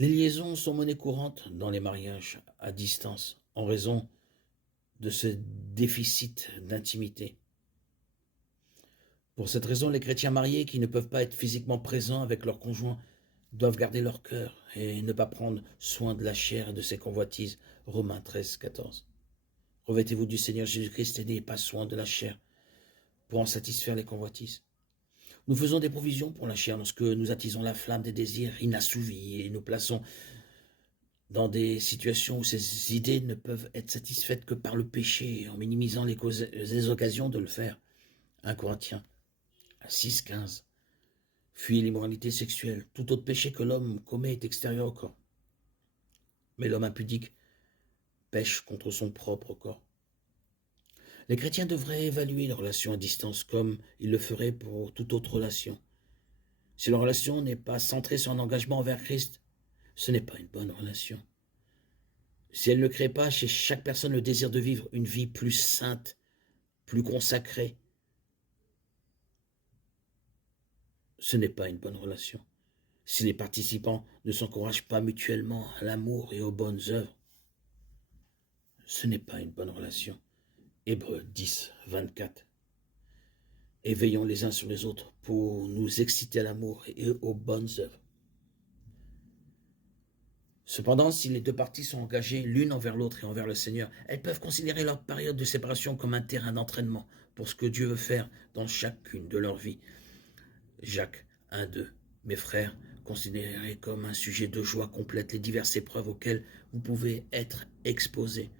Les liaisons sont monnaie courante dans les mariages à distance en raison de ce déficit d'intimité. Pour cette raison, les chrétiens mariés qui ne peuvent pas être physiquement présents avec leur conjoint doivent garder leur cœur et ne pas prendre soin de la chair et de ses convoitises. Romains 13, 14. Revêtez-vous du Seigneur Jésus-Christ et n'ayez pas soin de la chair pour en satisfaire les convoitises. Nous faisons des provisions pour la chair lorsque nous attisons la flamme des désirs inassouvis et nous plaçons dans des situations où ces idées ne peuvent être satisfaites que par le péché en minimisant les occasions de le faire. 1 Corinthiens 6, 15. Fuyez l'immoralité sexuelle. Tout autre péché que l'homme commet est extérieur au corps. Mais l'homme impudique pêche contre son propre corps. Les chrétiens devraient évaluer leur relation à distance comme ils le feraient pour toute autre relation. Si leur relation n'est pas centrée sur un engagement envers Christ, ce n'est pas une bonne relation. Si elle ne crée pas chez chaque personne le désir de vivre une vie plus sainte, plus consacrée, ce n'est pas une bonne relation. Si les participants ne s'encouragent pas mutuellement à l'amour et aux bonnes œuvres, ce n'est pas une bonne relation. Hébreux 10, 24. Et veillons les uns sur les autres pour nous exciter à l'amour et aux bonnes œuvres. Cependant, si les deux parties sont engagées l'une envers l'autre et envers le Seigneur, elles peuvent considérer leur période de séparation comme un terrain d'entraînement pour ce que Dieu veut faire dans chacune de leurs vies. Jacques 1, 2. Mes frères, considérez comme un sujet de joie complète les diverses épreuves auxquelles vous pouvez être exposés,